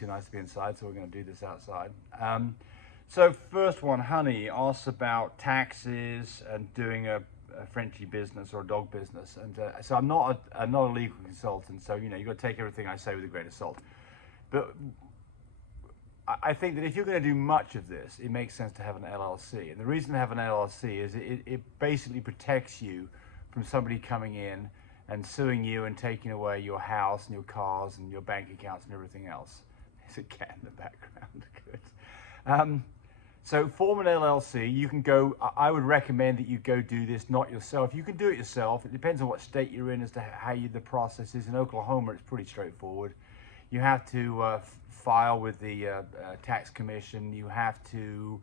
too nice to be inside, so we're going to do this outside. So first one, Honey asks about taxes and doing a Frenchie business or a dog business. And so I'm not a legal consultant, so you've got to take everything I say with a grain of salt. But I think that if you're going to do much of this, it makes sense to have an LLC. And the reason to have an LLC is it basically protects you from somebody coming in and suing you and taking away your house and your cars and your bank accounts and everything else. There's a cat in the background. Good. So form an LLC. You can go, I would recommend that you go do this not yourself. You can do it yourself. It depends on what state you're in as to how the process is. In Oklahoma, it's pretty straightforward. You have to file with the tax commission. You have to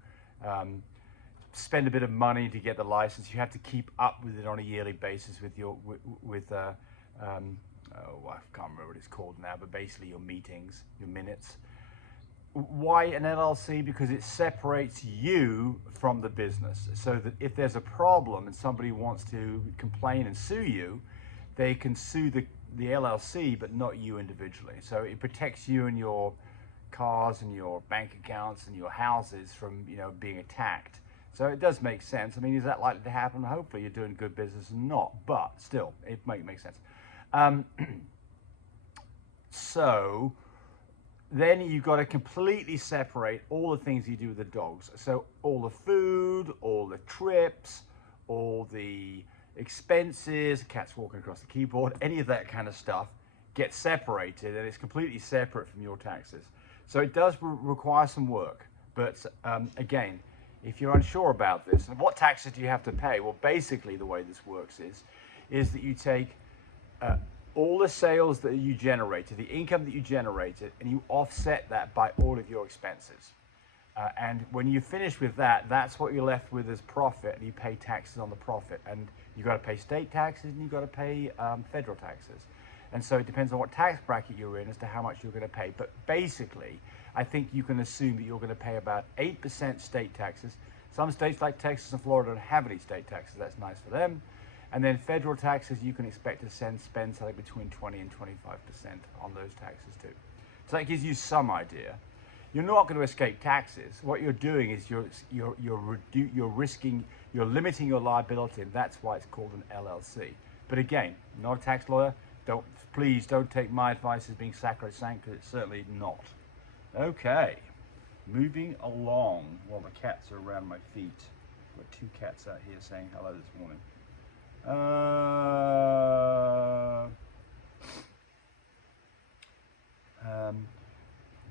spend a bit of money to get the license. You have to keep up with it on a yearly basis with your I can't remember what it's called now, but basically your meetings, your minutes. Why an LLC? Because it separates you from the business, so that if there's a problem and somebody wants to complain and sue you, they can sue the LLC, but not you individually. So it protects you and your cars and your bank accounts and your houses from being attacked. So it does make sense. I mean, is that likely to happen? Hopefully you're doing good business and not, but still, it makes sense. So then you've got to completely separate all the things you do with the dogs. So all the food, all the trips, all the expenses, cats walking across the keyboard, any of that kind of stuff gets separated, and it's completely separate from your taxes. So it does require some work, but again, if you're unsure about this, and what taxes do you have to pay? Well, basically the way this works is that you take all the sales that you generated, the income that you generated, and you offset that by all of your expenses. And when you finish with that, that's what you're left with as profit, and you pay taxes on the profit. And you've got to pay state taxes, and you've got to pay federal taxes. And so it depends on what tax bracket you're in as to how much you're going to pay. But basically, I think you can assume that you're going to pay about 8% state taxes. Some states like Texas and Florida don't have any state taxes. That's nice for them. And then federal taxes, you can expect to spend something between 20 and 25% on those taxes too. So that gives you some idea. You're not going to escape taxes. What you're doing is you're limiting your liability, and that's why it's called an LLC. But again, not a tax lawyer. Please don't take my advice as being sacrosanct, because it's certainly not. Okay, moving along. Well, the cats are around my feet. I've got 2 cats out here saying hello this morning.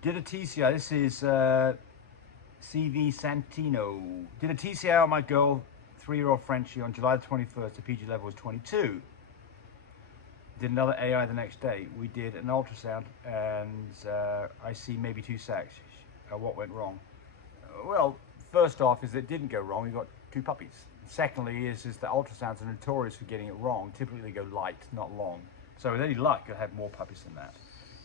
Did a TCI, this is CV Santino. Did a TCI on my girl, 3-year-old Frenchie on July the 21st, the PG level was 22. Did another AI the next day. We did an ultrasound, and I see maybe 2 sacs. What went wrong? Well, first off is it didn't go wrong. We got 2 puppies. Secondly is that ultrasounds are notorious for getting it wrong. Typically they go light, not long. So with any luck, you'll have more puppies than that.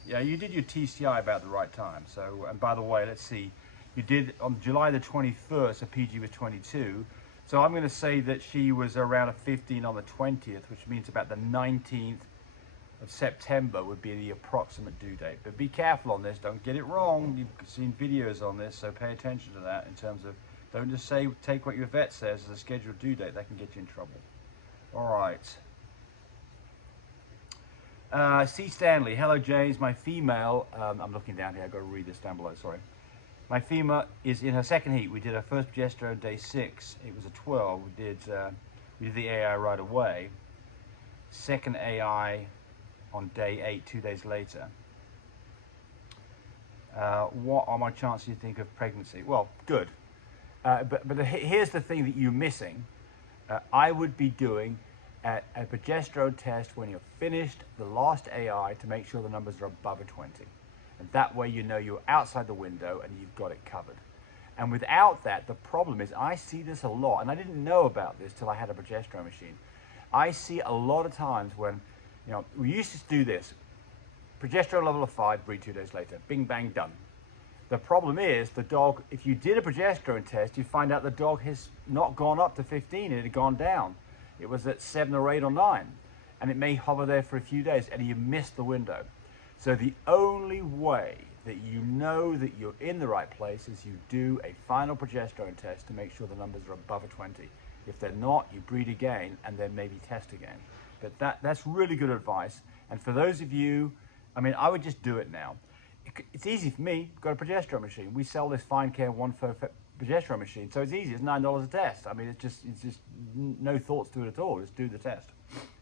Yeah, you did your TCI about the right time. So, and by the way, let's see. You did on July the 21st, a PG was 22. So I'm going to say that she was around a 15 on the 20th, which means about the 19th of September would be the approximate due date. But be careful on this, don't get it wrong. You've seen videos on this, so pay attention to that in terms of, don't just take what your vet says as a scheduled due date. That can get you in trouble. All right. C. Stanley, hello James, my female, I'm looking down here, I've got to read this down below, sorry. My female is in her second heat. We did our first progesterone day 6. It was a 12. We did the AI right away. Second AI on day 8, 2 days later. What are my chances, you think, of pregnancy? Well, good. But here's the thing that you're missing. I would be doing a progesterone test when you're finished the last AI to make sure the numbers are above a 20. And that way you know you're outside the window and you've got it covered. And without that, the problem is, I see this a lot, and I didn't know about this till I had a progesterone machine. I see a lot of times when, we used to do this, progesterone level of 5, breed 2 days later, bing, bang, done. The problem is the dog, if you did a progesterone test, you find out the dog has not gone up to 15, it had gone down. It was at 7 or 8 or 9, and it may hover there for a few days, and you missed the window. So the only way that you know that you're in the right place is you do a final progesterone test to make sure the numbers are above a 20. If they're not, you breed again and then maybe test again. But that's really good advice. And for those of you, I mean, I would just do it now. It's easy for me. Got a progesterone machine. We sell this Fine Care 1/4 progesterone machine, so it's easy. It's $9 a test. I mean, it's just no thoughts to it at all. Just do the test,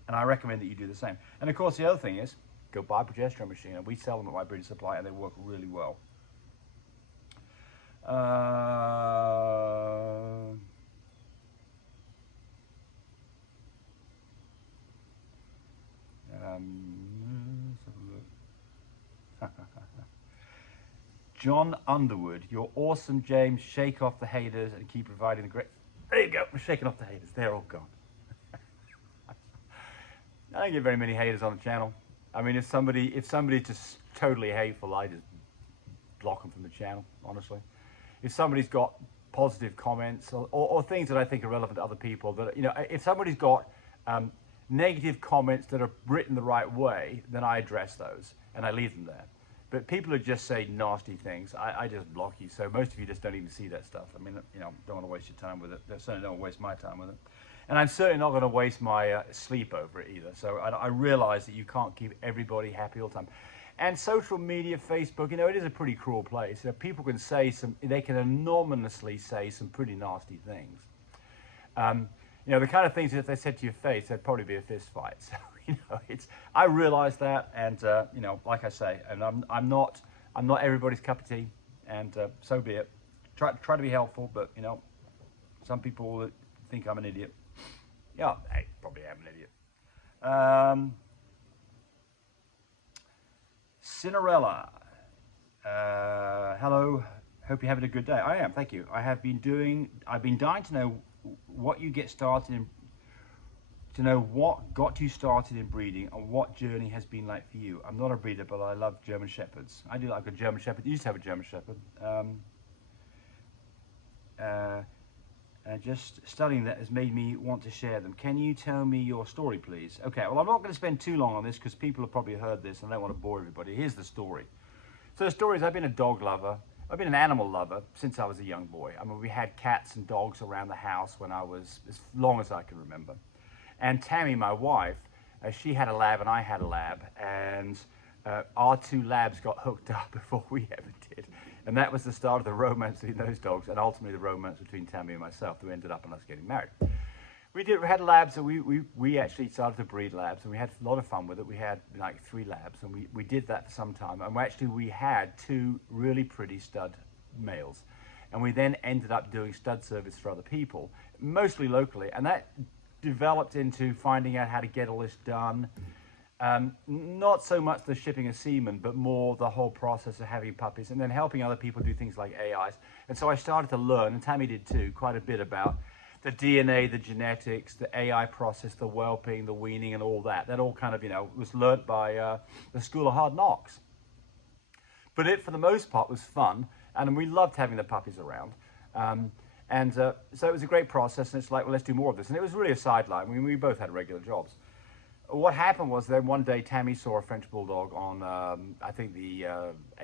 and I recommend that you do the same. And of course, the other thing is go buy a progesterone machine, and we sell them at My Breeder Supply, and they work really well. John Underwood, you're awesome, James. Shake off the haters and keep providing the great. There you go. We're shaking off the haters. They're all gone. I don't get very many haters on the channel. I mean, if somebody's just totally hateful, I just block them from the channel, honestly. If somebody's got positive comments or things that I think are relevant to other people, that, you know, if somebody's got negative comments that are written the right way, then I address those and I leave them there. But people who just say nasty things, I just block you. So most of you just don't even see that stuff. I mean, you know, don't want to waste your time with it. They certainly don't waste my time with it. And I'm certainly not going to waste my sleep over it either. So I realize that you can't keep everybody happy all the time. And social media, Facebook, you know, it is a pretty cruel place. You know, people can say they can anonymously say some pretty nasty things. You know, the kind of things that if they said to your face, there'd probably be a fist fight. So, you know, I realize that, and you know, like I say, and I'm not everybody's cup of tea, and so be it. Try to be helpful, but you know, some people think I'm an idiot. Yeah, I probably am an idiot. Cinderella, hello. Hope you're having a good day. I am, thank you. I've been dying to know what you get started in, to know what got you started in breeding and what journey has been like for you. I'm not a breeder, but I love German Shepherds. I do like a German Shepherd. I used to have a German Shepherd. Just studying that has made me want to share them. Can you tell me your story, please? Okay, well, I'm not going to spend too long on this because people have probably heard this and I don't want to bore everybody. Here's the story. So the story is I've been a dog lover. I've been an animal lover since I was a young boy. I mean, we had cats and dogs around the house when I was as long as I can remember. And Tammy, my wife, she had a lab and I had a lab. And our two labs got hooked up before we ever did. And that was the start of the romance between those dogs and ultimately the romance between Tammy and myself that ended up in us getting married. We had labs, and we actually started to breed labs, and we had a lot of fun with it. We had like 3 labs, and we did that for some time. And we had 2 really pretty stud males. And we then ended up doing stud service for other people, mostly locally. And that developed into finding out how to get all this done. Not so much the shipping of semen, but more the whole process of having puppies, and then helping other people do things like AIs. And so I started to learn, and Tammy did too, quite a bit about the DNA, the genetics, the AI process, the whelping, the weaning, and all that. That all kind of, you know, was learnt by the School of Hard Knocks. But it, for the most part, was fun, and we loved having the puppies around. So it was a great process, and it's like, well, let's do more of this. And it was really a sideline. I mean, we both had regular jobs. What happened was then one day Tammy saw a French Bulldog on, I think the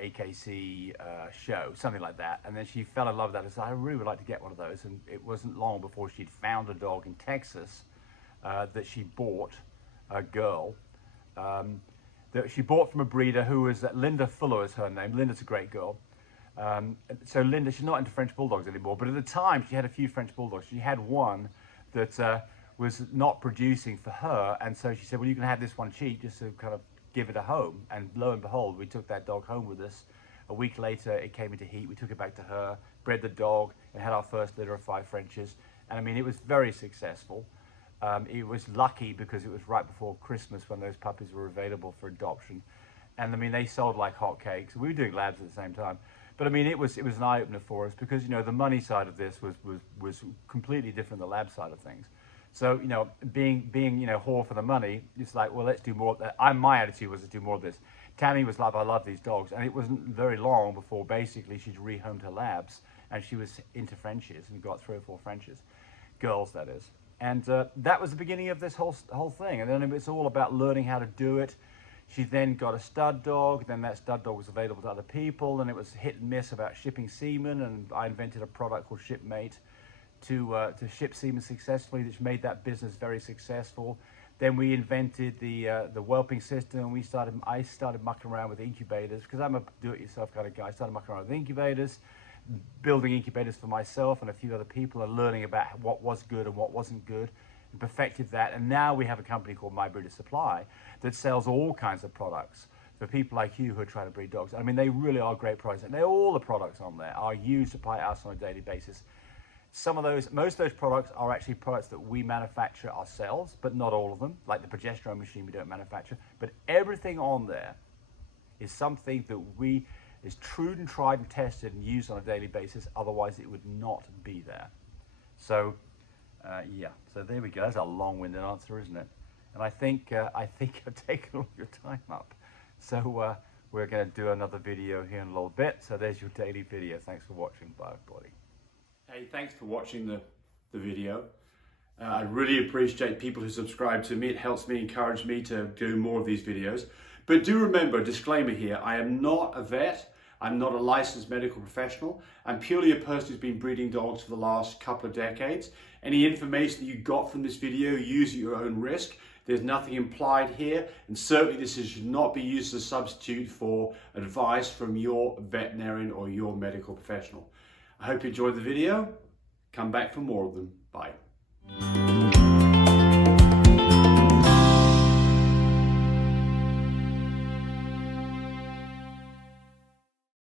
AKC show, something like that. And then she fell in love with that and said, I really would like to get one of those. And it wasn't long before she'd found a dog in Texas that she bought, a girl, that she bought from a breeder who was, Linda Fuller is her name. Linda's a great girl. So Linda, she's not into French Bulldogs anymore, but at the time she had a few French Bulldogs. She had one that was not producing for her, and so she said, well, you can have this one cheap just to kind of give it a home. And lo and behold, we took that dog home with us. A week later, it came into heat. We took it back to her, bred the dog, and had our first litter of 5 Frenches. And I mean, it was very successful. It was lucky because it was right before Christmas when those puppies were available for adoption. And I mean, they sold like hotcakes. We were doing labs at the same time. But I mean, it was an eye-opener for us because, you know, the money side of this was completely different than the lab side of things. So, you know, being you know, whore for the money, it's like, well, let's do more of that. My attitude was to do more of this. Tammy was like, I love these dogs. And it wasn't very long before basically she'd rehomed her labs and she was into Frenchies and got 3 or 4 Frenchies. Girls, that is. And that was the beginning of this whole thing. And then it's all about learning how to do it. She then got a stud dog, then that stud dog was available to other people, and it was hit and miss about shipping semen, and I invented a product called Shipmate to ship semen successfully, which made that business very successful. Then we invented the whelping system, and I started mucking around with incubators, because I'm a do-it-yourself kind of guy. I started mucking around with incubators, building incubators for myself and a few other people, and learning about what was good and what wasn't good, and perfected that. And now we have a company called mybudasupply that sells all kinds of products for people like you who are trying to breed dogs. I mean, they really are great products, and all the products on there are used by us on a daily basis. Most of those products are actually products that we manufacture ourselves, but not all of them. Like the progesterone machine we don't manufacture, but everything on there is something that is true and tried and tested and used on a daily basis. Otherwise it would not be there. So yeah, so there we go. That's a long-winded answer, isn't it? And I think I've taken all your time up. So we're going to do another video here in a little bit. So there's your daily video. Thanks for watching. Bye, everybody. Hey, thanks for watching the video. I really appreciate people who subscribe to me. It helps me, encourage me to do more of these videos. But do remember, disclaimer here, I am not a vet. I'm not a licensed medical professional. I'm purely a person who's been breeding dogs for the last couple of decades. Any information that you got from this video, use at your own risk. There's nothing implied here, and certainly this should not be used as a substitute for advice from your veterinarian or your medical professional. I hope you enjoyed the video. Come back for more of them. Bye.